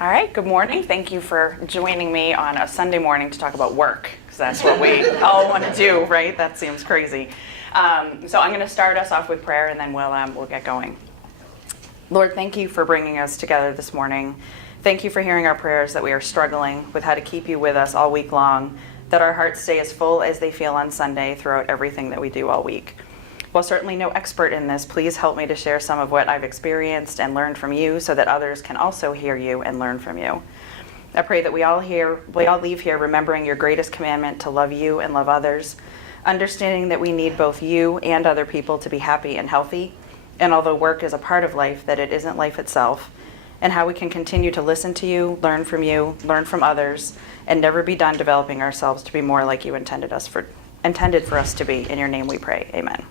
All right, good morning. Thank you for joining me on a Sunday morning to talk about work, because that's what we all want to do, right? That seems crazy. So I'm going to start us off with prayer, and then we'll get going. Lord, thank you for bringing us together this morning. Thank you for hearing our prayers that we are struggling with how to keep you with us all week long, that our hearts stay as full as they feel on Sunday throughout everything that we do all week. While certainly no expert in this, please help me to share some of what I've experienced and learned from you so that others can also hear you and learn from you. I pray that we all leave here remembering your greatest commandment to love you and love others, understanding that we need both you and other people to be happy and healthy, and although work is a part of life, that it isn't life itself, and how we can continue to listen to you, learn from others, and never be done developing ourselves to be more like you intended for us to be. In your name we pray. Amen.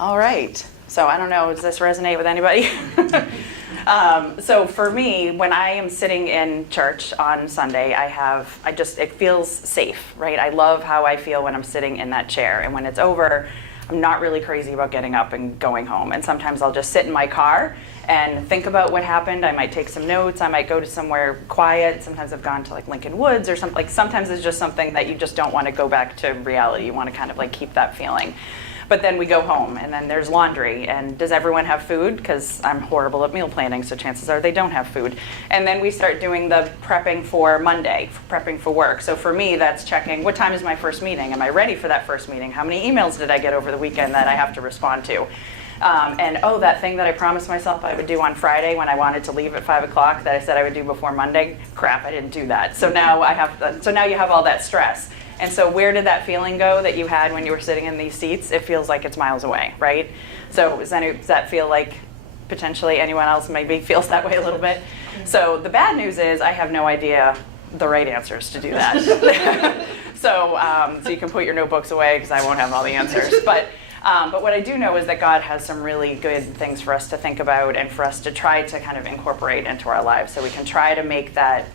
All right. So I don't know, does this resonate with anybody? So for me, when I am sitting in church on Sunday, it feels safe, right? I love how I feel when I'm sitting in that chair. And when it's over, I'm not really crazy about getting up and going home. And sometimes I'll just sit in my car and think about what happened. I might take some notes. I might go to somewhere quiet. Sometimes I've gone to like Lincoln Woods or something. Like sometimes it's just something that you just don't want to go back to reality. You want to kind of like keep that feeling. But then we go home, and then there's laundry. And does everyone have food? Because I'm horrible at meal planning, so chances are they don't have food. And then we start doing the prepping for Monday, prepping for work. So for me, that's checking, what time is my first meeting? Am I ready for that first meeting? How many emails did I get over the weekend that I have to respond to? That thing that I promised myself I would do on Friday when I wanted to leave at 5 o'clock that I said I would do before Monday, crap, I didn't do that. So now you have all that stress. And so where did that feeling go that you had when you were sitting in these seats? It feels like it's miles away, right? So does that feel like potentially anyone else maybe feels that way a little bit? So the bad news is I have no idea the right answers to do that. So you can put your notebooks away because I won't have all the answers. But what I do know is that God has some really good things for us to think about and for us to try to kind of incorporate into our lives, so we can try to make that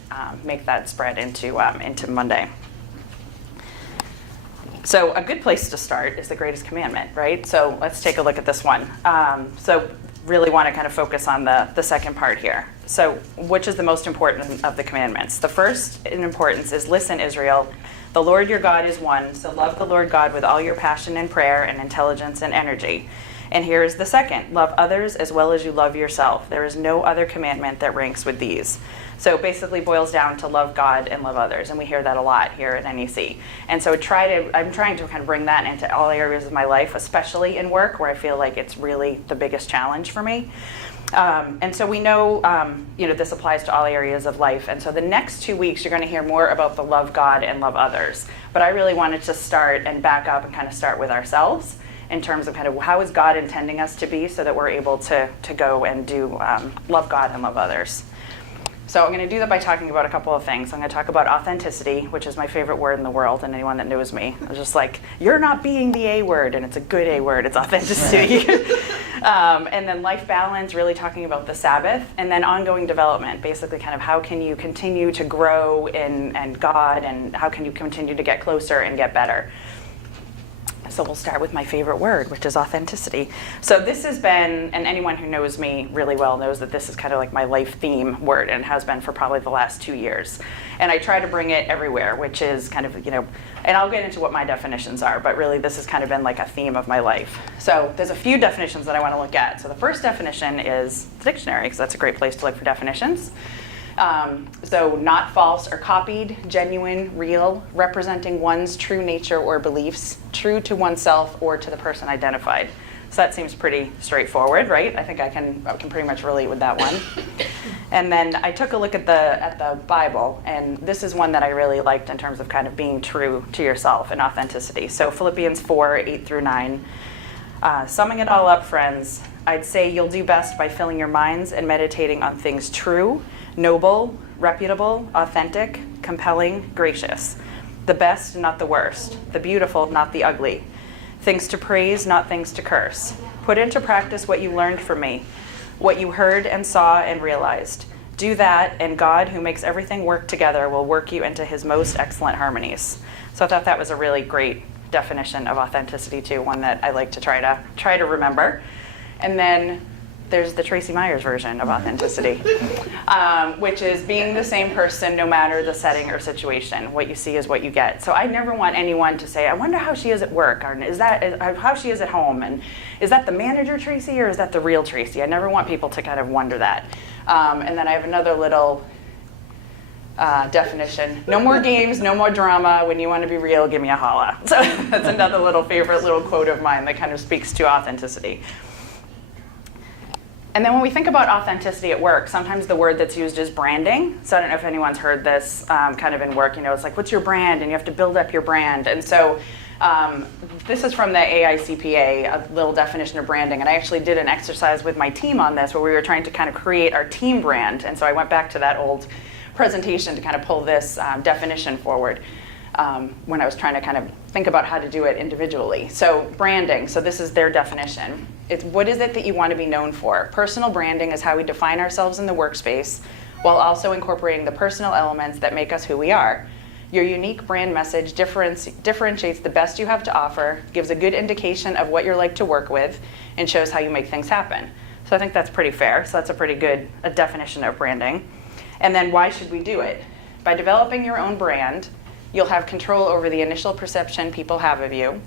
spread into Monday. So a good place to start is the greatest commandment, right? So let's take a look at this one. So really want to kind of focus on the second part here. So which is the most important of the commandments? The first in importance is, listen, Israel, the Lord your God is one, so love the Lord God with all your passion and prayer and intelligence and energy. And here is the second, love others as well as you love yourself. There is no other commandment that ranks with these. So it basically boils down to love God and love others, and we hear that a lot here at NEC. And so I'm trying to kind of bring that into all areas of my life, especially in work, where I feel like it's really the biggest challenge for me. And so we know, this applies to all areas of life. And so the next 2 weeks, you're going to hear more about the love God and love others. But I really wanted to start and back up and kind of start with ourselves in terms of kind of how is God intending us to be, so that we're able to go and do love God and love others. So I'm going to do that by talking about a couple of things. I'm going to talk about authenticity, which is my favorite word in the world, and anyone that knows me, I'm just like, you're not being the A word, and it's a good A word, it's authenticity. And then life balance, really talking about the Sabbath, and then ongoing development, basically kind of how can you continue to grow in God, and how can you continue to get closer and get better. So we'll start with my favorite word, which is authenticity. So this has been, and anyone who knows me really well knows that this is kind of like my life theme word, and has been for probably the last 2 years. And I try to bring it everywhere, which is kind of, and I'll get into what my definitions are, but really this has kind of been like a theme of my life. So there's a few definitions that I want to look at. So the first definition is the dictionary, because that's a great place to look for definitions. So not false or copied, genuine, real, representing one's true nature or beliefs, true to oneself or to the person identified. So that seems pretty straightforward, right? I think I can pretty much relate with that one. And then I took a look at the Bible, and this is one that I really liked in terms of kind of being true to yourself and authenticity. So Philippians 4:8-9. Summing it all up, friends, I'd say you'll do best by filling your minds and meditating on things true, noble, reputable, authentic, compelling, gracious. The best, not the worst. The beautiful, not the ugly. Things to praise, not things to curse. Put into practice what you learned from me, what you heard and saw and realized. Do that, and God, who makes everything work together, will work you into his most excellent harmonies. So I thought that was a really great definition of authenticity too, one that I like to try to remember. And then there's the Tracey Myers version of authenticity, which is being the same person no matter the setting or situation. What you see is what you get. So I never want anyone to say, I wonder how she is at work, or is that how she is at home, and is that the manager Tracey, or is that the real Tracey? I never want people to kind of wonder that. And then I have another little definition. No more games, no more drama. When you want to be real, give me a holla. So that's another little favorite little quote of mine that kind of speaks to authenticity. And then when we think about authenticity at work, sometimes the word that's used is branding. So I don't know if anyone's heard this kind of in work. You know, it's like, what's your brand? And you have to build up your brand. And so this is from the AICPA, a little definition of branding. And I actually did an exercise with my team on this where we were trying to kind of create our team brand. And so I went back to that old presentation to kind of pull this definition forward when I was trying to kind of think about how to do it individually. So branding, so this is their definition. It's what is it that you want to be known for? Personal branding is how we define ourselves in the workspace while also incorporating the personal elements that make us who we are. Your unique brand message differentiates the best you have to offer, gives a good indication of what you're like to work with, and shows how you make things happen. So I think that's pretty fair. So that's a pretty good definition of branding. And then why should we do it? By developing your own brand, you'll have control over the initial perception people have of you.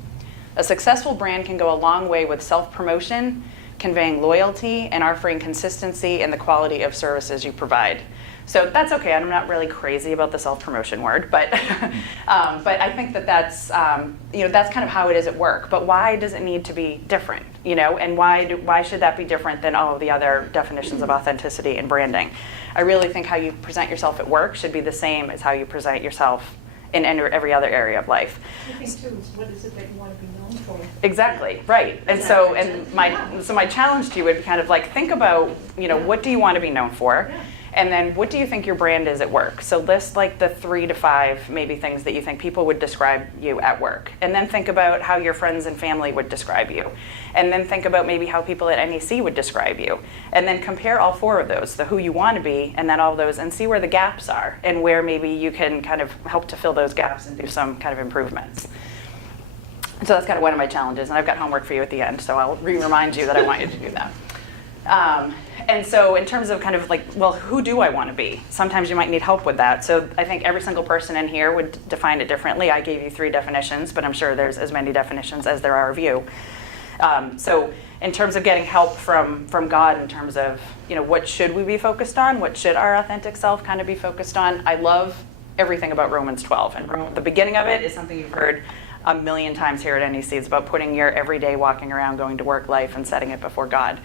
A successful brand can go a long way with self-promotion, conveying loyalty, and offering consistency in the quality of services you provide. So that's okay. I'm not really crazy about the self-promotion word, but I think that's that's kind of how it is at work. But why does it need to be different? And why should that be different than all of the other definitions of authenticity and branding? I really think how you present yourself at work should be the same as how you present yourself in every other area of life. I think too, what is it that you want to be known for? Exactly, right. And so my challenge to you would be kind of like, think about, what do you want to be known for? Yeah. And then what do you think your brand is at work? So list like the 3 to 5 maybe things that you think people would describe you at work. And then think about how your friends and family would describe you. And then think about maybe how people at NEC would describe you. And then compare all 4 of those, the who you want to be, and then all of those, and see where the gaps are and where maybe you can kind of help to fill those gaps and do some kind of improvements. So that's kind of one of my challenges. And I've got homework for you at the end, so I'll remind you that I want you to do that. And so in terms of kind of like, well, who do I want to be? Sometimes you might need help with that. So I think every single person in here would define it differently. I gave you 3 definitions, but I'm sure there's as many definitions as there are of you. So in terms of getting help from God in terms of, what should we be focused on? What should our authentic self kind of be focused on? I love everything about Romans 12. And the beginning of it is something you've heard a million times here at NEC. It's about putting your everyday walking around, going to work life and setting it before God.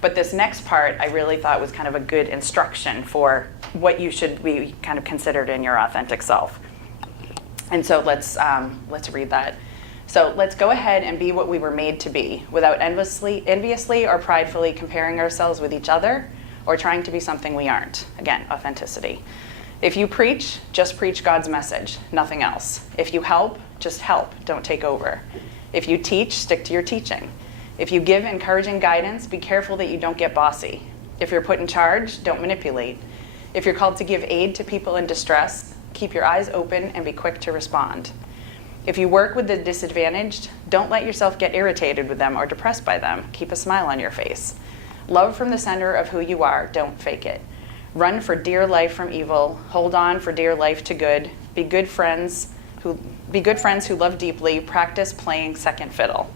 But this next part I really thought was kind of a good instruction for what you should be kind of considered in your authentic self. And so let's read that. So let's go ahead and be what we were made to be without enviously or pridefully comparing ourselves with each other or trying to be something we aren't. Again, authenticity. If you preach, just preach God's message, nothing else. If you help, just help, don't take over. If you teach, stick to your teaching. If you give encouraging guidance, be careful that you don't get bossy. If you're put in charge, don't manipulate. If you're called to give aid to people in distress, keep your eyes open and be quick to respond. If you work with the disadvantaged, don't let yourself get irritated with them or depressed by them. Keep a smile on your face. Love from the center of who you are, don't fake it. Run for dear life from evil, hold on for dear life to good. Be good friends who love deeply, practice playing second fiddle.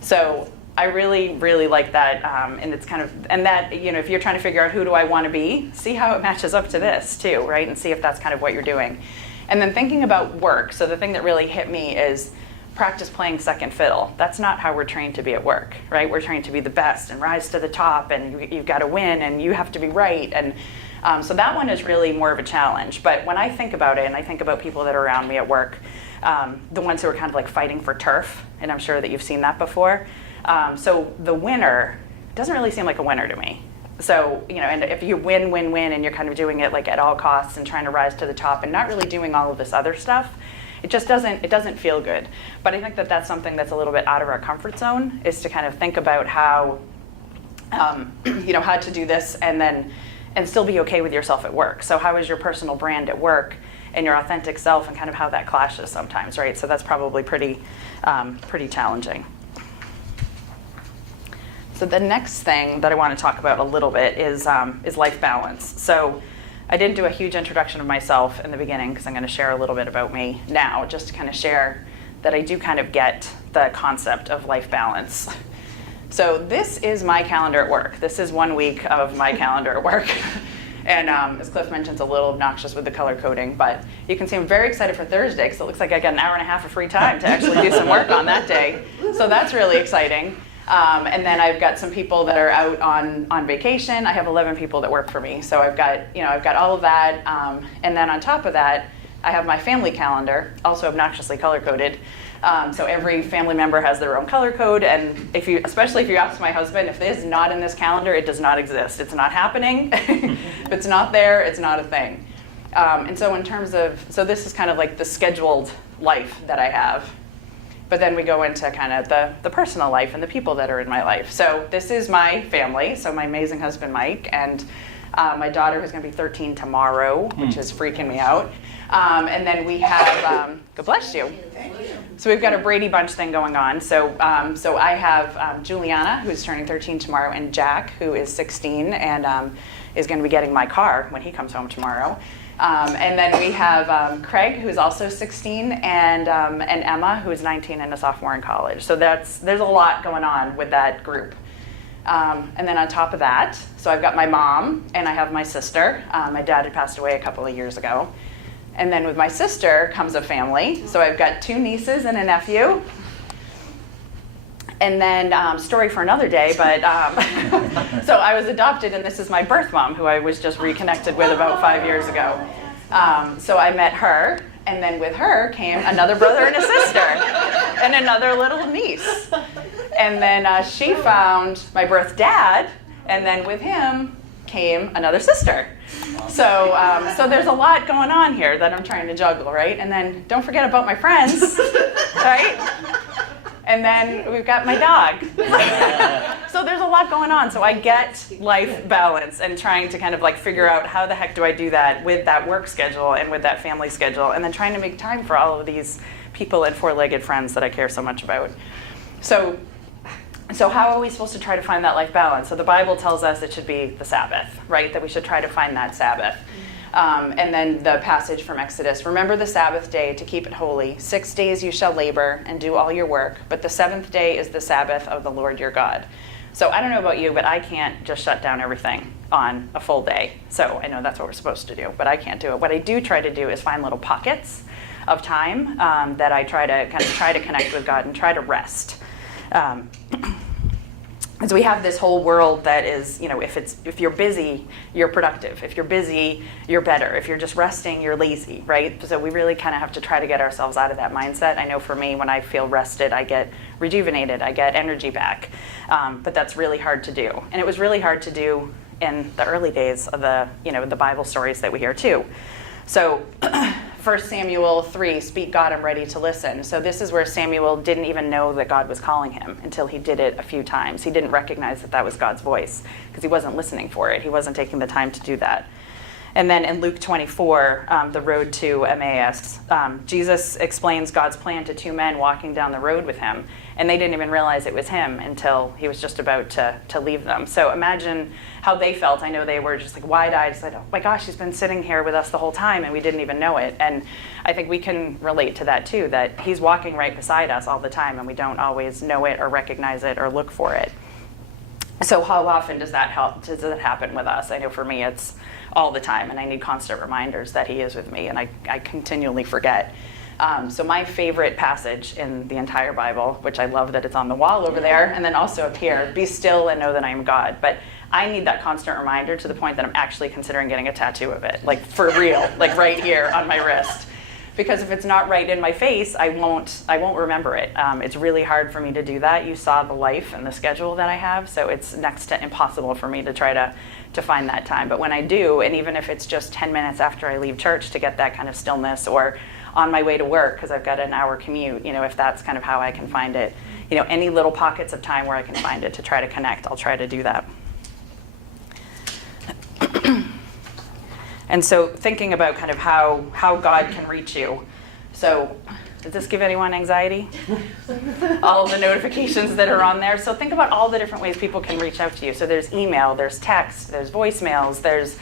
So I really, really like that, and it's kind of, and that, if you're trying to figure out who do I want to be, see how it matches up to this too, right? And see if that's kind of what you're doing. And then thinking about work, so the thing that really hit me is practice playing second fiddle. That's not how we're trained to be at work, right? We're trained to be the best and rise to the top, and you've got to win, and you have to be right. And so that one is really more of a challenge. But when I think about it, and I think about people that are around me at work, the ones who are kind of like fighting for turf, and I'm sure that you've seen that before. So the winner doesn't really seem like a winner to me. So, and if you win, and you're kind of doing it like at all costs and trying to rise to the top and not really doing all of this other stuff, it doesn't feel good. But I think that that's something that's a little bit out of our comfort zone, is to kind of think about how, how to do this and still be okay with yourself at work. So how is your personal brand at work and your authentic self, and kind of how that clashes sometimes, right? So that's probably pretty challenging. So the next thing that I want to talk about a little bit is life balance. So I didn't do a huge introduction of myself in the beginning because I'm going to share a little bit about me now, just to kind of share that I do kind of get the concept of life balance. So this is my calendar at work. This is 1 week of my calendar at work. And as Cliff mentioned, it's a little obnoxious with the color coding, but you can see I'm very excited for Thursday because it looks like I got an hour and a half of free time to actually do some work on that day. So that's really exciting. And then I've got some people that are out on vacation. I have 11 people that work for me. So I've got all of that. And then on top of that, I have my family calendar, also obnoxiously color coded. So every family member has their own color code, and especially if you ask my husband, if it is not in this calendar, it does not exist. It's not happening. If it's not there, it's not a thing. And so in terms of, so this is kind of like the scheduled life that I have. But then we go into kind of the personal life and the people that are in my life. So this is my family, so my amazing husband, Mike, and my daughter, who's going to be 13 tomorrow, which is freaking me out. And then we have, God bless you. So we've got a Brady Bunch thing going on. So I have Juliana, who's turning 13 tomorrow, and Jack, who is 16 and is going to be getting my car when he comes home tomorrow. And then we have Craig, who's also 16, and Emma, who is 19 and a sophomore in college. So there's a lot going on with that group. And then on top of that, so I've got my mom and I have my sister. My dad had passed away a couple of years ago. And then with my sister comes a family. So I've got 2 nieces and a nephew. And then story for another day, but so I was adopted, and this is my birth mom, who I was just reconnected with about 5 years ago. So I met her, and then with her came another brother and a sister, and another little niece. And then she found my birth dad, and then with him came another sister. So there's a lot going on here that I'm trying to juggle, right? And then don't forget about my friends, right? And then we've got my dog. So there's a lot going on. So I get life balance and trying to kind of like figure out how the heck do I do that with that work schedule and with that family schedule, and then trying to make time for all of these people and 4-legged friends that I care so much about. So how are we supposed to try to find that life balance? So the Bible tells us it should be the Sabbath, right? That we should try to find that Sabbath. And then the passage from Exodus, remember the Sabbath day to keep it holy. 6 days you shall labor and do all your work, but the 7th day is the Sabbath of the Lord your God. So I don't know about you, but I can't just shut down everything on a full day. So I know that's what we're supposed to do, but I can't do it. What I do try to do is find little pockets of time that I try to connect with God and try to rest. So we have this whole world that is, if you're busy, you're productive. If you're busy, you're better. If you're just resting, you're lazy, right? So we really kind of have to try to get ourselves out of that mindset. I know for me, when I feel rested, I get rejuvenated, I get energy back. But that's really hard to do. And it was really hard to do in the early days of the Bible stories that we hear too. So 1 Samuel 3, speak God, I'm ready to listen. So this is where Samuel didn't even know that God was calling him until he did it a few times. He didn't recognize that that was God's voice because he wasn't listening for it. He wasn't taking the time to do that. And then in Luke 24, the road to Emmaus, Jesus explains God's plan to 2 men walking down the road with him. And they didn't even realize it was him until he was just about to leave them. So imagine how they felt. I know they were just like wide-eyed, just like, oh my gosh, he's been sitting here with us the whole time and we didn't even know it. And I think we can relate to that too, that he's walking right beside us all the time and we don't always know it or recognize it or look for it. So how often does that happen with us? I know for me it's all the time, and I need constant reminders that he is with me, and I continually forget. So my favorite passage in the entire Bible, which I love that it's on the wall over there, and then also up here, be still and know that I am God. But I need that constant reminder to the point that I'm actually considering getting a tattoo of it, like for real, like right here on my wrist. Because if it's not right in my face, I won't remember it. It's really hard for me to do that. You saw the life and the schedule that I have, so it's next to impossible for me to try to find that time. But when I do, and even if it's just 10 minutes after I leave church to get that kind of stillness, or on my way to work because I've got an hour commute, if that's kind of how I can find it, any little pockets of time where I can find it to try to connect, I'll try to do that. And so thinking about kind of how God can reach you. So Does this give anyone anxiety? All of the notifications that are on there. So think about all the different ways people can reach out to you. So there's email, there's text, there's voicemails, there's,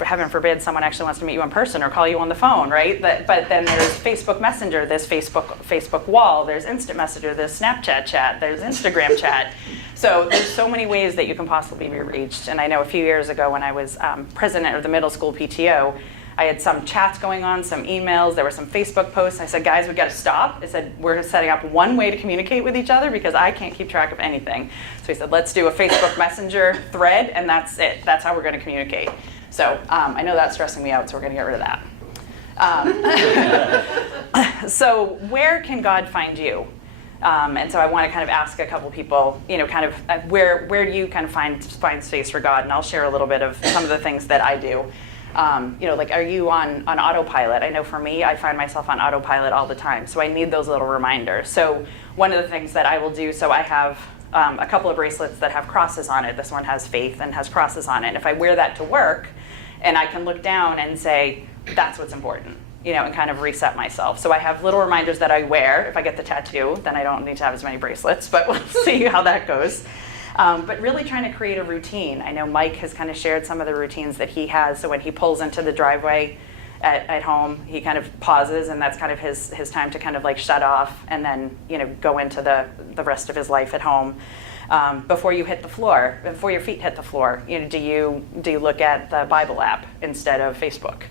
heaven forbid someone actually wants to meet you in person or call you on the phone, right? But then there's Facebook Messenger, there's Facebook Wall, there's Instant Messenger, there's Snapchat chat, there's Instagram chat. So there's so many ways that you can possibly be reached. And I know a few years ago when I was president of the middle school PTO, I had some chats going on, some emails, there were some Facebook posts. I said, guys, we got to stop. I said, we're setting up one way to communicate with each other because I can't keep track of anything. So he said, let's do a Facebook Messenger thread, and that's it. That's how we're going to communicate. So I know that's stressing me out, so we're going to get rid of that. So where can God find you? And so I want to kind of ask a couple people, kind of where do you kind of find space for God? And I'll share a little bit of some of the things that I do. Like, are you on autopilot? I know for me, I find myself on autopilot all the time. So I need those little reminders. So one of the things that I will do, so I have a couple of bracelets that have crosses on it. This one has faith and has crosses on it. And if I wear that to work, and I can look down and say, that's what's important, and kind of reset myself. So I have little reminders that I wear. If I get the tattoo, then I don't need to have as many bracelets, but we'll see how that goes. But really trying to create a routine. I know Mike has kind of shared some of the routines that he has. So when he pulls into the driveway at home, he kind of pauses, and that's kind of his time to kind of like shut off and then, go into the rest of his life at home. Before you hit the floor, before your feet hit the floor, do you look at the Bible app instead of Facebook?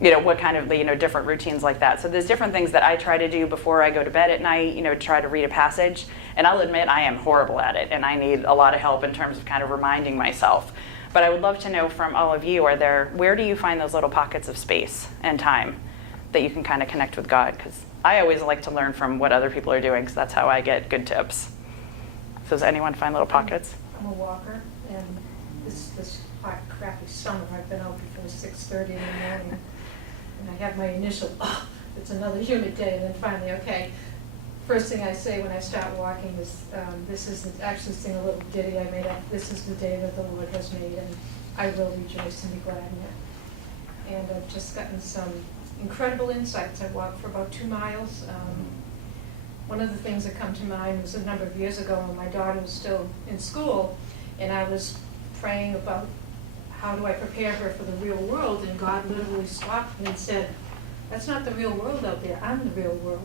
What kind of, different routines like that. So there's different things that I try to do before I go to bed at night, try to read a passage. And I'll admit I am horrible at it, and I need a lot of help in terms of kind of reminding myself. But I would love to know from all of you, where do you find those little pockets of space and time that you can kind of connect with God? Because I always like to learn from what other people are doing, because that's how I get good tips. So does anyone find little pockets? I'm a walker, and this hot, crappy summer, I've been out before 6:30 in the morning, and I have my initial, it's another humid day, and then finally, okay. First thing I say when I start walking is, this is, actually sing a little ditty I made up, this is the day that the Lord has made, and I will rejoice and be glad in it. And I've just gotten some incredible insights. I walked for about 2 miles. One of the things that come to mind was a number of years ago when my daughter was still in school, and I was praying about how do I prepare her for the real world, and God literally stopped me and said, that's not the real world out there, I'm the real world,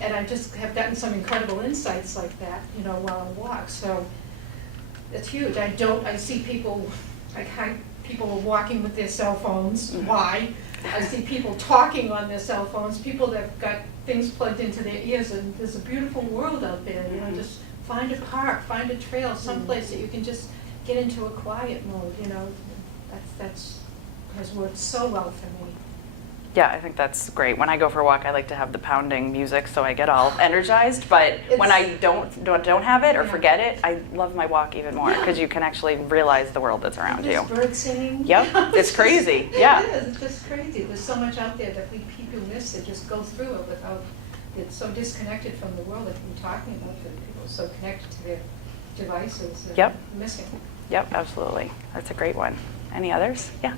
and I just have gotten some incredible insights like that, while I walk. So it's huge. I see people, people are walking with their cell phones. Why? I see people talking on their cell phones, people that have got things plugged into their ears, and there's a beautiful world out there, just find a park, find a trail, someplace that you can just get into a quiet mode, that's has worked so well for me. Yeah, I think that's great. When I go for a walk, I like to have the pounding music so I get all energized. But when I don't have it or forget it, I love my walk even more because you can actually realize the world that's around you. Bird singing. Yep, it's crazy. Yeah, it is. It's just crazy. There's so much out there that people miss that just go through it without. It's so disconnected from the world that we're talking about. That people are so connected to their devices. Yep. Missing. Yep, absolutely. That's a great one. Any others? Yeah.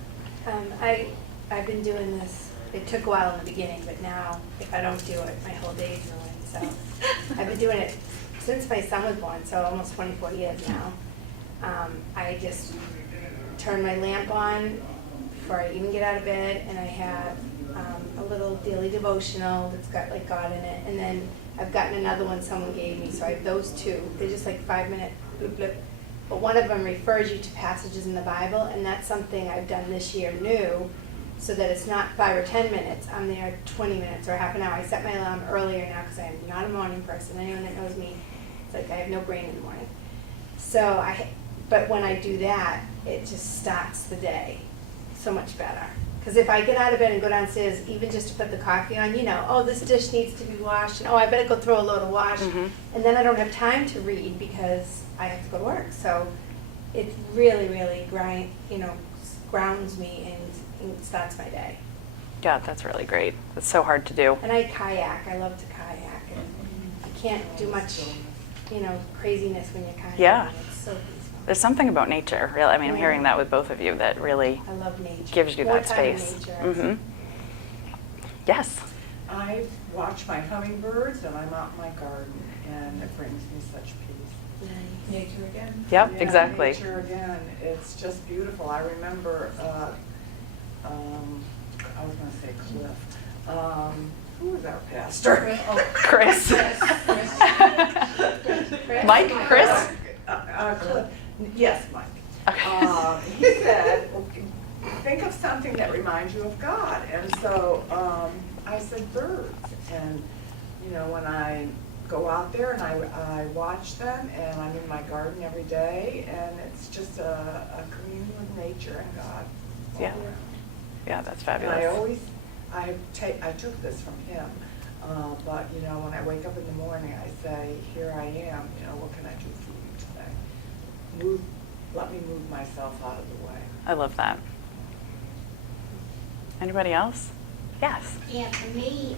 I've been doing this. It took a while in the beginning, but now if I don't do it, my whole day is ruined. So I've been doing it since my son was born, so almost 24 years now. I just turn my lamp on before I even get out of bed, and I have a little daily devotional that's got like God in it, and then I've gotten another one someone gave me, so I have those two. They're just like 5-minute bloop bloop. But one of them refers you to passages in the Bible, and that's something I've done this year new, so that it's not 5 or 10 minutes. I'm there 20 minutes or half an hour. I set my alarm earlier now because I'm not a morning person. Anyone that knows me, it's like I have no brain in the morning. But when I do that, it just starts the day so much better. Because if I get out of bed and go downstairs, even just to put the coffee on, oh, this dish needs to be washed, and I better go throw a load of wash. Mm-hmm. And then I don't have time to read because I have to go to work. So it really, really grounds me and starts my day. Yeah, that's really great. It's so hard to do. And I kayak. I love to kayak. And you can't do much, craziness when you're kayaking. Yeah. It's so peaceful. There's something about nature, really. I mean, I'm hearing that with both of you that really I love nature. gives you More that time in space. nature. Mm-hmm. Yes. I watch my hummingbirds and I'm out in my garden, and it brings me such peace. Nature again. Yep, Yeah, exactly. Nature again, it's just beautiful. I remember, I was gonna say Cliff. Who was our pastor? Chris. Chris? Mike, Chris? Cliff. Yes, Mike. Okay. He said, think of something that reminds you of God. And so I said birds. And, you know, when I go out there and I watch them, and I'm in my garden every day, and it's just a communion with nature and God. Yeah. Yeah, that's And fabulous. I took this from him, but you know, when I wake up in the morning, I say, here I am, you know, what can I do for you today? Let me move myself out of the way. I love that. Anybody else? Yes. Yeah, for me,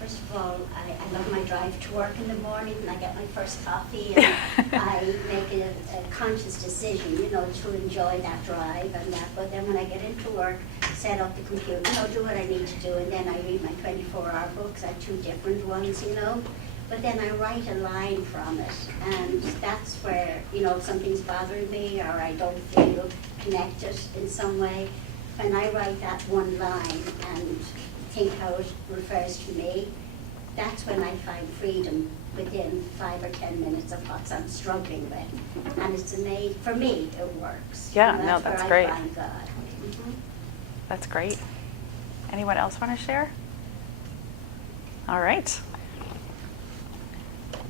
first of all, I love my drive to work in the morning, and I get my first coffee, and I make a conscious decision, you know, to enjoy that drive and that. But then when I get into work, set up the computer, you know, do what I need to do, and then I read my 24-hour books. I have 2 different ones, you know. But then I write a line from it, and that's where, you know, if something's bothering me or I don't feel connected in some way, when I write that one line and think how it refers to me, that's when I find freedom within 5 or 10 minutes of what I'm struggling with. And it's amazing, for me, it works. Yeah, You know, no, that's where great. I find God. Mhm. That's great. Anyone else want to share? All right.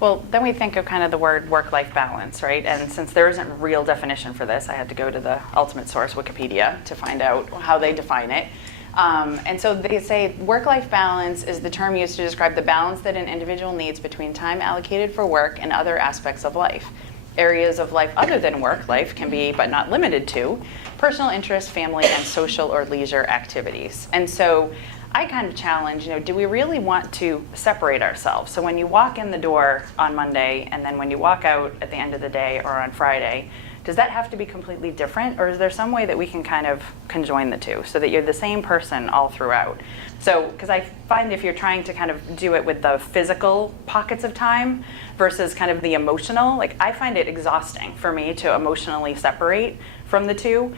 Well, then we think of kind of the word work-life balance, right? And since there isn't a real definition for this, I had to go to the ultimate source, Wikipedia, to find out how they define it. And so they say work-life balance is the term used to describe the balance that an individual needs between time allocated for work and other aspects of life. Areas of life other than work life can be, but not limited to, personal interests, family, and social or leisure activities. And so I kind of challenge, you know, do we really want to separate ourselves? So when you walk in the door on Monday, and then when you walk out at the end of the day or on Friday, does that have to be completely different, or is there some way that we can kind of conjoin the two so that you're the same person all throughout? So, because I find if you're trying to kind of do it with the physical pockets of time versus kind of the emotional, like I find it exhausting for me to emotionally separate from the two.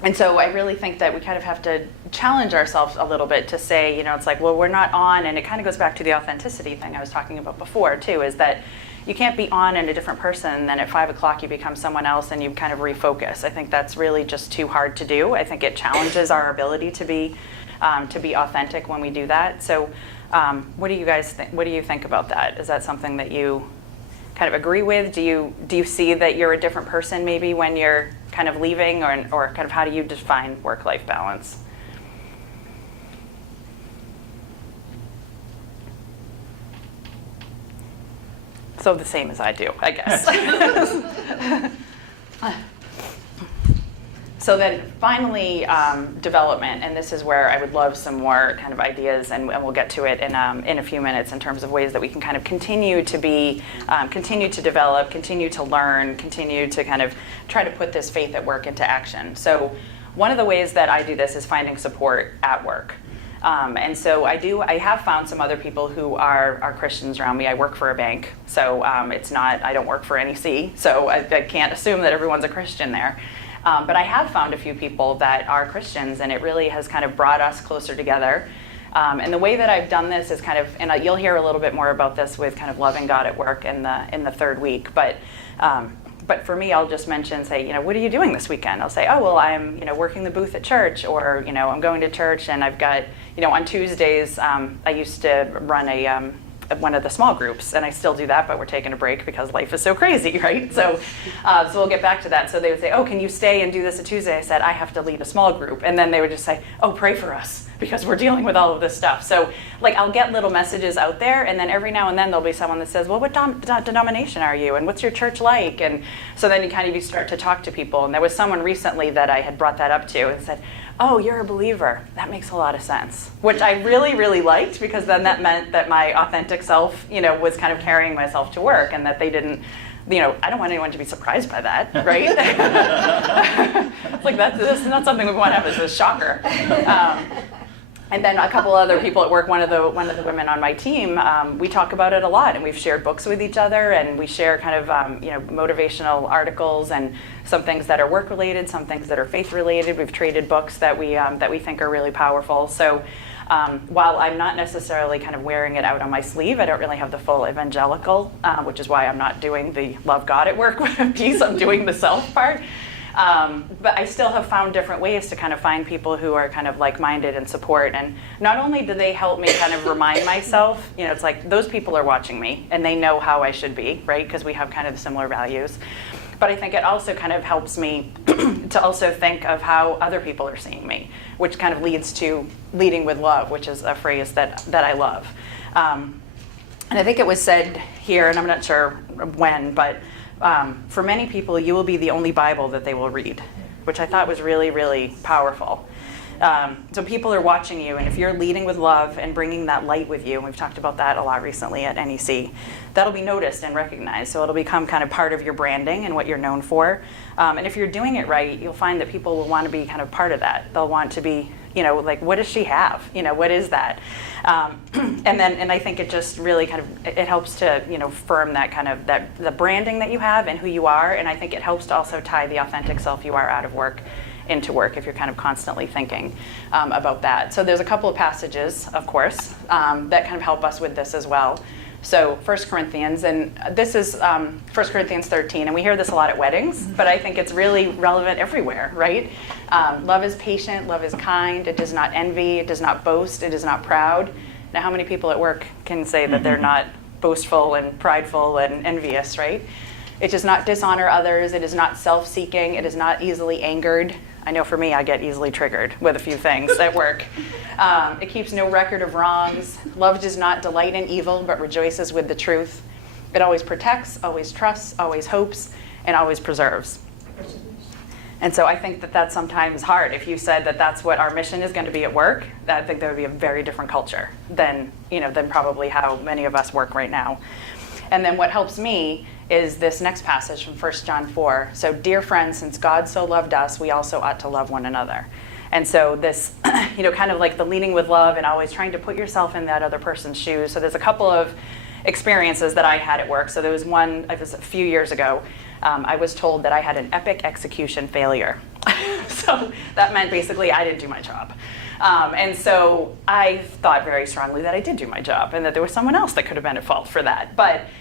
And so I really think that we kind of have to challenge ourselves a little bit to say, you know, it's like, well, we're not on, and it kind of goes back to the authenticity thing I was talking about before too, is that you can't be on and a different person, and then at 5 o'clock you become someone else and you kind of refocus. I think that's really just too hard to do. I think it challenges our ability to be authentic when we do that. So what do you guys think? What do you think about that? Is that something that you kind of agree with? Do you see that you're a different person maybe when you're kind of leaving, or kind of how do you define work-life balance? So the same as I do, I guess. So then finally, development, and this is where I would love some more kind of ideas, and we'll get to it in a few minutes in terms of ways that we can kind of continue to be, continue to develop, continue to learn, continue to kind of try to put this faith at work into action. So one of the ways that I do this is finding support at work. And so I have found some other people who are Christians around me. I work for a bank, so I don't work for NEC, so I can't assume that everyone's a Christian there. But I have found a few people that are Christians, and it really has kind of brought us closer together. And the way that I've done this is kind of, and you'll hear a little bit more about this with kind of loving God at work in the third week. But for me, I'll just mention, say, you know, what are you doing this weekend? I'll say, oh, well, I'm, you know, working the booth at church, or, you know, I'm going to church, and I've got, you know, on Tuesdays, I used to run one of the small groups, and I still do that, but we're taking a break because life is so crazy, right? So we'll get back to that. So they would say, oh, can you stay and do this at Tuesday? I said, I have to lead a small group. And then they would just say, oh, pray for us, because we're dealing with all of this stuff. So like I'll get little messages out there, and then every now and then there'll be someone that says, well, what denomination are you? And what's your church like? And so then you start to talk to people. And there was someone recently that I had brought that up to and said, oh, you're a believer. That makes a lot of sense, which I really, really liked, because then that meant that my authentic self, you know, was kind of carrying myself to work, and that they didn't, you know, I don't want anyone to be surprised by that, right? It's like that's not something we want to have as a shocker. And then a couple other people at work, one of the women on my team, we talk about it a lot, and we've shared books with each other, and we share kind of motivational articles and some things that are work related, some things that are faith related. We've traded books that we think are really powerful. So while I'm not necessarily kind of wearing it out on my sleeve, I don't really have the full evangelical, which is why I'm not doing the love God at work piece. I'm doing the self part. But I still have found different ways to kind of find people who are kind of like-minded and support. And not only do they help me kind of remind myself, it's like those people are watching me and they know how I should be, right? Because we have kind of similar values. But I think it also kind of helps me to also think of how other people are seeing me, which kind of leads to leading with love, which is a phrase that I love. And I think it was said here, and I'm not sure when, but for many people, you will be the only Bible that they will read, which I thought was really, really powerful. So people are watching you, and if you're leading with love and bringing that light with you, and we've talked about that a lot recently at NEC, that'll be noticed and recognized. So it'll become kind of part of your branding and what you're known for. And if you're doing it right, you'll find that people will want to be kind of part of that. They'll want to be, like, what does she have? What is that? And I think it just really kind of, it helps to, firm that kind of, the branding that you have and who you are. And I think it helps to also tie the authentic self you are out of work into work if you're kind of constantly thinking about that. So there's a couple of passages, of course, that kind of help us with this as well. So 1 Corinthians, and this is 1 Corinthians 13, and we hear this a lot at weddings, but I think it's really relevant everywhere, right? Love is patient, love is kind, it does not envy, it does not boast, it is not proud. Now, how many people at work can say that they're not boastful and prideful and envious, right? It does not dishonor others, it is not self-seeking, it is not easily angered. I know for me, I get easily triggered with a few things at work. It keeps no record of wrongs. Love does not delight in evil, but rejoices with the truth. It always protects, always trusts, always hopes, and always preserves. And so I think that that's sometimes hard. If you said that that's what our mission is going to be at work, I think there would be a very different culture than probably how many of us work right now. And then what helps me is this next passage from 1 John 4. So, dear friends, since God so loved us, we also ought to love one another. And so this, kind of like the leading with love and always trying to put yourself in that other person's shoes. So there's a couple of experiences that I had at work. So there was one, it was a few years ago, I was told that I had an epic execution failure. So that meant basically I didn't do my job. And so I thought very strongly that I did do my job and that there was someone else that could have been at fault for that.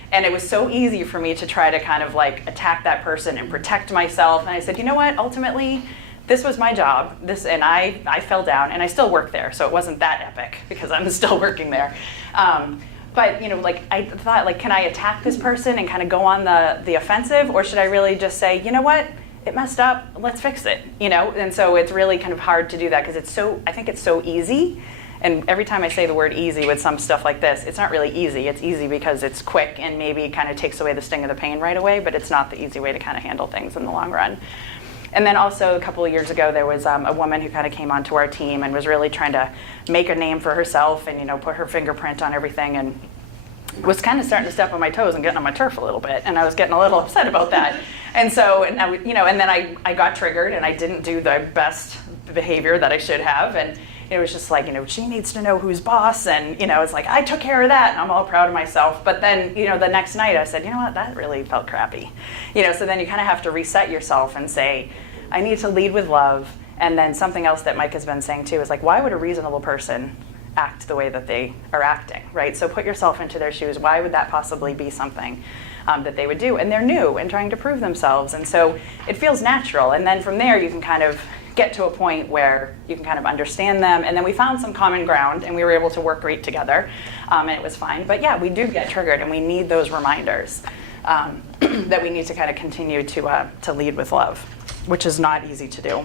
And it was so easy for me to try to kind of like attack that person and protect myself. And I said, you know what, ultimately, this was my job. And I fell down and I still work there. So it wasn't that epic because I'm still working there. But I thought, can I attack this person and kind of go on the offensive? Or should I really just say, you know what? It messed up, let's fix it, And so it's really kind of hard to do that because I think it's so easy. And every time I say the word easy with some stuff like this, it's not really easy. It's easy because it's quick and maybe kind of takes away the sting of the pain right away, but it's not the easy way to kind of handle things in the long run. And then also a couple of years ago, there was a woman who kind of came onto our team and was really trying to make a name for herself and, put her fingerprint on everything and was kind of starting to step on my toes and getting on my turf a little bit. And I was getting a little upset about that. And so, and then I got triggered and I didn't do the best behavior that I should have. And it was just like, she needs to know who's boss. And, it's like, I took care of that. And I'm all proud of myself. But then, the next night I said, you know what, that really felt crappy. So then you kind of have to reset yourself and say, I need to lead with love. And then something else that Mike has been saying too is like, why would a reasonable person act the way that they are acting, right? So put yourself into their shoes. Why would that possibly be something that they would do? And they're new and trying to prove themselves. And so it feels natural. And then from there, you can kind of get to a point where you can kind of understand them. And then we found some common ground and we were able to work great together. And it was fine. But yeah, we do get triggered and we need those reminders that we need to kind of continue to lead with love, which is not easy to do.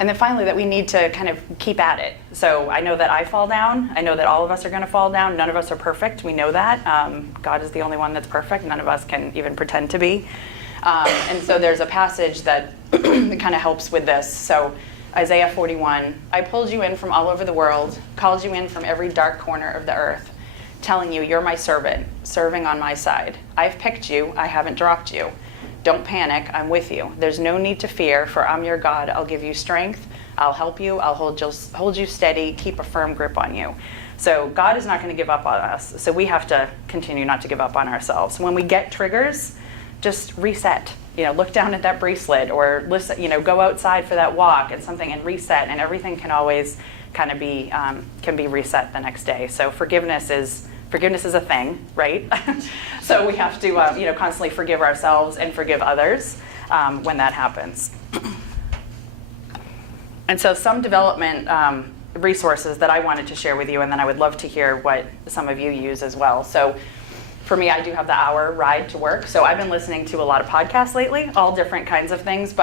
And then finally, that we need to kind of keep at it. So I know that I fall down. I know that all of us are going to fall down. None of us are perfect. We know that. God is the only one that's perfect. None of us can even pretend to be. And so there's a passage that kind of helps with this. So Isaiah 41, I pulled you in from all over the world, called you in from every dark corner of the earth, telling you, you're my servant, serving on my side. I've picked you. I haven't dropped you. Don't panic, I'm with you. There's no need to fear, for I'm your God. I'll give you strength. I'll help you. I'll hold you steady, keep a firm grip on you. So God is not going to give up on us. So we have to continue not to give up on ourselves. When we get triggers, just reset. Look down at that bracelet, or listen, go outside for that walk and something, and reset, and everything can always kind of be reset the next day. So forgiveness is a thing, right? So we have to constantly forgive ourselves and forgive others when that happens. And so some development resources that I wanted to share with you, and then I would love to hear what some of you use as well. So for me, I do have the hour ride to work. So I've been listening to a lot of podcasts lately, all different kinds of things.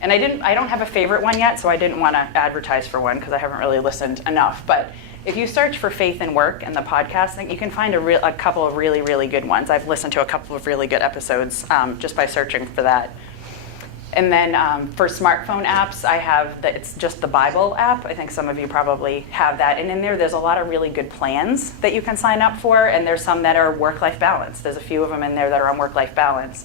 And I don't have a favorite one yet, so I didn't want to advertise for one because I haven't really listened enough. But if you search for Faith and Work in the podcast thing, you can find a couple of really, really good ones. I've listened to a couple of really good episodes just by searching for that. And then for smartphone apps, it's just the Bible app. I think some of you probably have that. And in there's a lot of really good plans that you can sign up for. And there's some that are work-life balance. There's a few of them in there that are on work-life balance.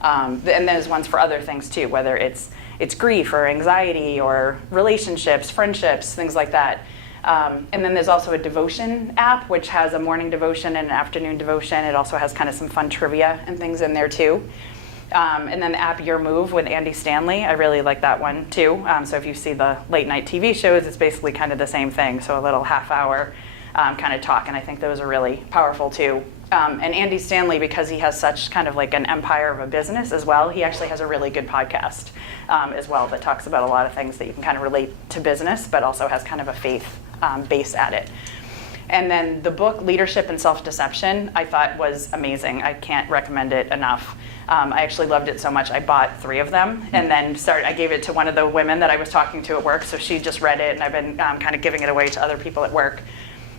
And there's ones for other things too, whether it's grief or anxiety or relationships, friendships, things like that. And then there's also a devotion app, which has a morning devotion and an afternoon devotion. It also has kind of some fun trivia and things in there too. And then the app Your Move with Andy Stanley, I really like that one too. So if you see the late night TV shows, it's basically kind of the same thing. So a little half hour kind of talk, and I think those are really powerful too. And Andy Stanley, because he has such kind of like an empire of a business as well, he actually has a really good podcast as well that talks about a lot of things that you can kind of relate to business, but also has kind of a faith base at it. And then the book Leadership and Self-Deception, I thought was amazing. I can't recommend it enough. I actually loved it so much, I bought 3 of them, and then I gave it to one of the women that I was talking to at work, so she just read it, and I've been kind of giving it away to other people at work.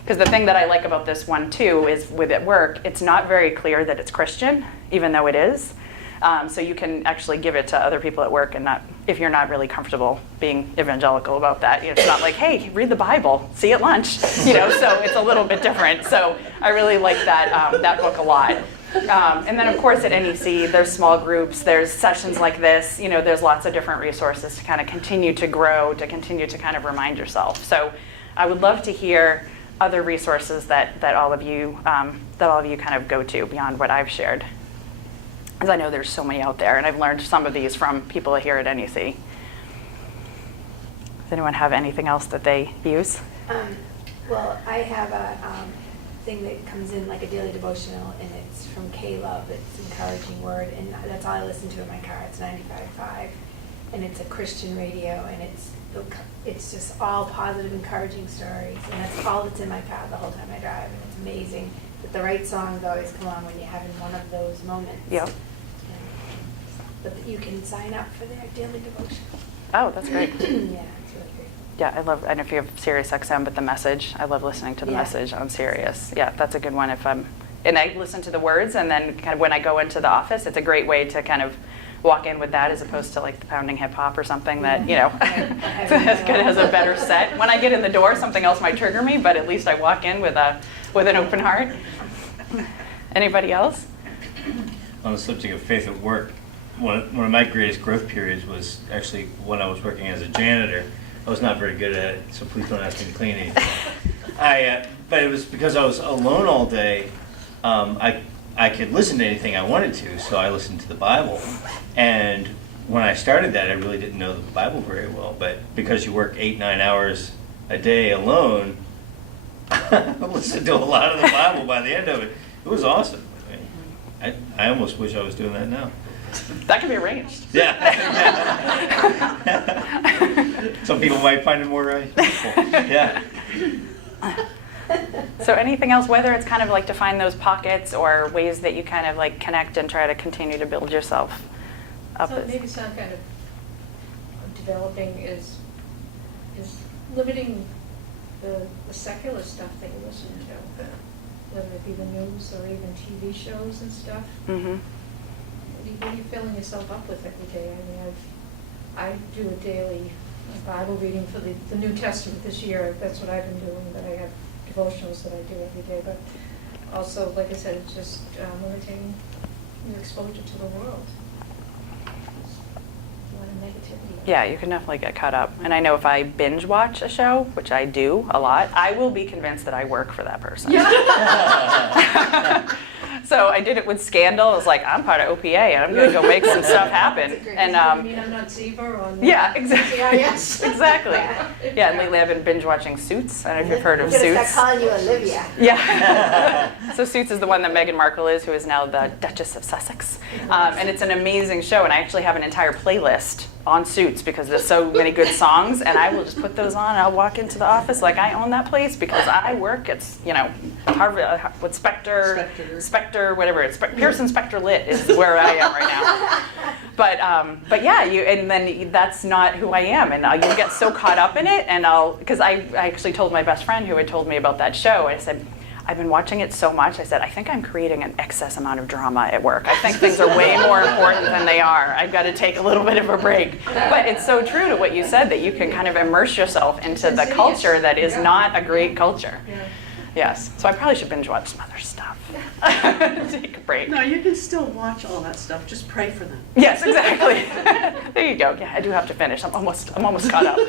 Because the thing that I like about this one too is with at work, it's not very clear that it's Christian, even though it is. So you can actually give it to other people at work, and if you're not really comfortable being evangelical about that. It's not like, hey, read the Bible, see you at lunch. So it's a little bit different. So I really like that book a lot. And then of course at NEC, there's small groups, there's sessions like this, there's lots of different resources to kind of continue to grow, to continue to kind of remind yourself. So I would love to hear other resources that all of you kind of go to beyond what I've shared. Because I know there's so many out there, and I've learned some of these from people here at NEC. Does anyone have anything else that they use? Well, I have a thing that comes in like a daily devotional, and it's from K-Love. It's encouraging word, and that's all I listen to in my car. It's 95.5, and it's a Christian radio, and it's just all positive, encouraging stories, and that's all that's in my car the whole time I drive, and it's amazing. But the right songs always come on when you're having one of those moments. Yep. But you can sign up for their daily devotion. Oh, that's great. Yeah, it's really great. Yeah, I don't know if you have Sirius XM, but The Message. I love listening to The Message on Sirius. Yeah, that's a good one. And I listen to the words, and then kind of when I go into the office, it's a great way to kind of walk in with that as opposed to like the pounding hip hop or something that, has a better set. When I get in the door, something else might trigger me, but at least I walk in with an open heart. Anybody else? On the subject of faith at work, one of my greatest growth periods was actually when I was working as a janitor. I was not very good at it, so please don't ask me to clean anything. But it was because I was alone all day. I could listen to anything I wanted to, so I listened to the Bible. And when I started that, I really didn't know the Bible very well. But because you work 8-9 hours a day alone, I listened to a lot of the Bible by the end of it. It was awesome. I almost wish I was doing that now. That can be arranged. Yeah. Some people might find it more useful. Yeah. So anything else, whether it's kind of like to find those pockets or ways that you kind of like connect and try to continue to build yourself up. So maybe some kind of developing is limiting the secular stuff that you listen to, whether it be the news or even TV shows and stuff. Mm-hmm. What are you filling yourself up with every day? I mean, I do a daily Bible reading for the New Testament this year. That's what I've been doing, but I have devotionals that I do every day. But also, like I said, it's just limiting your exposure to the world. Yeah, you can definitely get caught up. And I know if I binge watch a show, which I do a lot, I will be convinced that I work for that person. So I did it with Scandal. I was like, I'm part of OPA, and I'm going to go make some stuff happen. And You mean I'm not Ziva on? yeah, exactly. CIS? Exactly. Yeah, and lately I've been binge watching Suits. I don't know if you've heard I'm of gonna Suits. start calling you Olivia. Yeah. So Suits is the one that Meghan Markle is, who is now the Duchess of Sussex. And it's an amazing show, and I actually have an entire playlist on Suits because there's so many good songs, and I will just put those on, and I'll walk into the office like I own that place because I work at, Harvard, what, Spectre, whatever. Pearson Spectre Lit is where I am right now. But yeah, and then that's not who I am, and you get so caught up in it, and because I actually told my best friend who had told me about that show, I said, I've been watching it so much, I said, I think I'm creating an excess amount of drama at work. I think things are way more important than they are. I've got to take a little bit of a break. But it's so true to what you said, that you can kind of immerse yourself into the culture that is not a great culture. Yeah. Yes, so I probably should binge watch some other stuff. Take a break. No, you can still watch all that stuff, just pray for them. Yes, exactly. There you go. Yeah, I do have to finish. I'm almost caught up.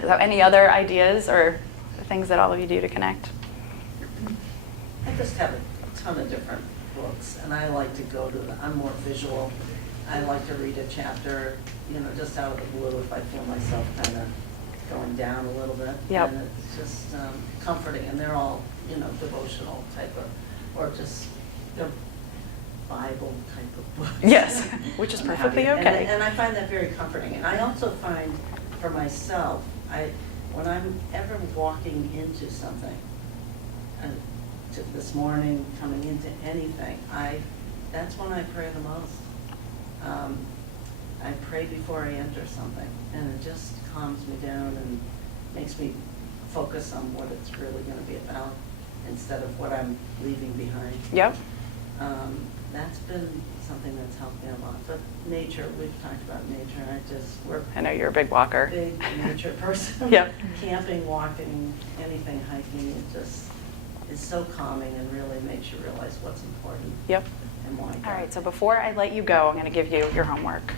So any other ideas or things that all of you do to connect? I just have a ton of different books, and I like to go to I'm more visual. I like to read a chapter, just out of the blue if I feel myself kind of going down a little bit. Yep. And it's just comforting, and they're all, devotional type of, or just, they're Bible type of books. Yes, which is I'm perfectly happy. okay. And I find that very comforting. And I also find for myself, when I'm ever walking into something, this morning, coming into anything, that's when I pray the most. I pray before I enter something, and it just calms me down and makes me focus on what it's really going to be about instead of what I'm leaving behind. Yep. That's been something that's helped me a lot. But nature, we've talked about nature. We're I know you're a big walker. big nature person. Yep. Camping, walking, anything, hiking, it just is so calming and really makes you realize what's important Yep. and why. All right, so before I let you go, I'm going to give you your homework,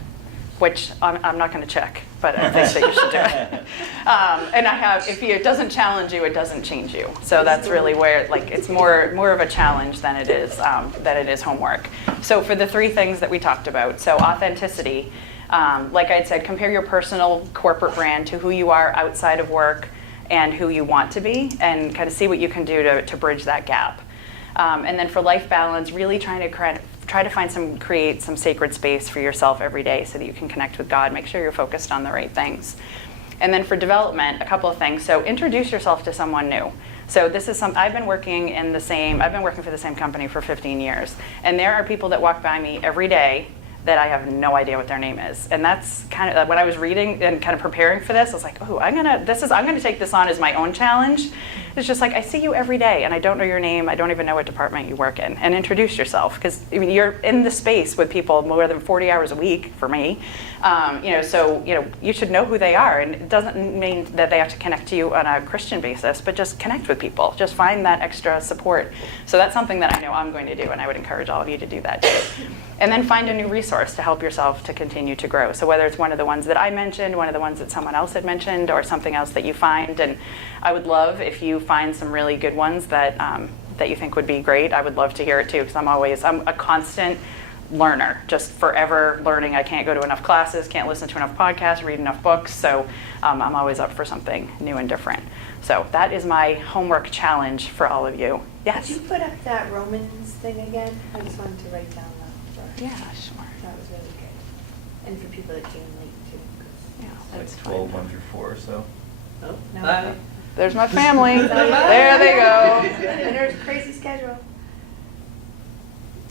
which I'm not going to check, but I think that you should do it. And if it doesn't challenge you, it doesn't change you. So that's really where, it's more of a challenge than it is homework. So for the three things that we talked about, so authenticity, like I'd said, compare your personal corporate brand to who you are outside of work and who you want to be, and kind of see what you can do to bridge that gap. And then for life balance, really try to create some sacred space for yourself every day so that you can connect with God. Make sure you're focused on the right things. And then for development, a couple of things. So introduce yourself to someone new. So this is I've been working for the same company for 15 years. And there are people that walk by me every day that I have no idea what their name is. And that's kind of, when I was reading and kind of preparing for this, I was like, oh, I'm gonna take this on as my own challenge. It's just like, I see you every day and I don't know your name, I don't even know what department you work in. And introduce yourself, because you're in the space with people more than 40 hours a week for me. So you should know who they are, and it doesn't mean that they have to connect to you on a Christian basis, but just connect with people. Just find that extra support. So that's something that I know I'm going to do, and I would encourage all of you to do that too. And then find a new resource to help yourself to continue to grow. So whether it's one of the ones that I mentioned, one of the ones that someone else had mentioned, or something else that you find. And I would love if you find some really good ones that you think would be great. I would love to hear it too, because I'm a constant learner, just forever learning. I can't go to enough classes, can't listen to enough podcasts, read enough books. So I'm always up for something new and different. So that is my homework challenge for all of you. Yes? Could you put up that Romans thing again? I just wanted to write down that. Yeah, sure. That was really good. And for people that came late too. 'Cause Yeah, that's that's 12, 1 through 4 or so. Oh, No. There's my family. There they go. And there's a crazy schedule.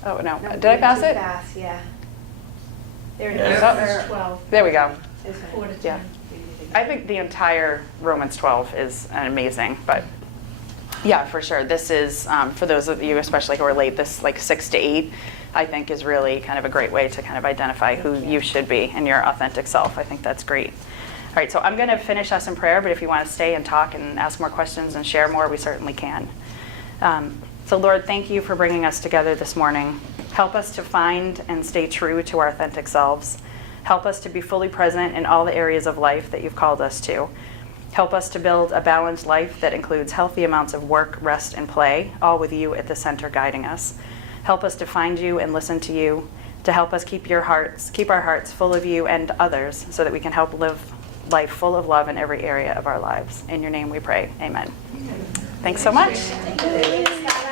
Oh, no. No, Did I pass too it? Fast, yeah. There it Yeah. is. Oh. It's 12, There we go. 4 to 10. Yeah. I think the entire Romans 12 is amazing, but yeah, for sure. This is, for those of you especially who are late, this 6 to 8, I think is really kind of a great way to kind of identify who you should be and your authentic self. I think that's great. All right, so I'm going to finish us in prayer, but if you want to stay and talk and ask more questions and share more, we certainly can. So Lord, thank you for bringing us together this morning. Help us to find and stay true to our authentic selves. Help us to be fully present in all the areas of life that you've called us to. Help us to build a balanced life that includes healthy amounts of work, rest, and play, all with you at the center guiding us. Help us to find you and listen to you, to help us keep our hearts full of you and others so that we can help live life full of love in every area of our lives. In your name we pray, amen. Thanks so much. Thank you.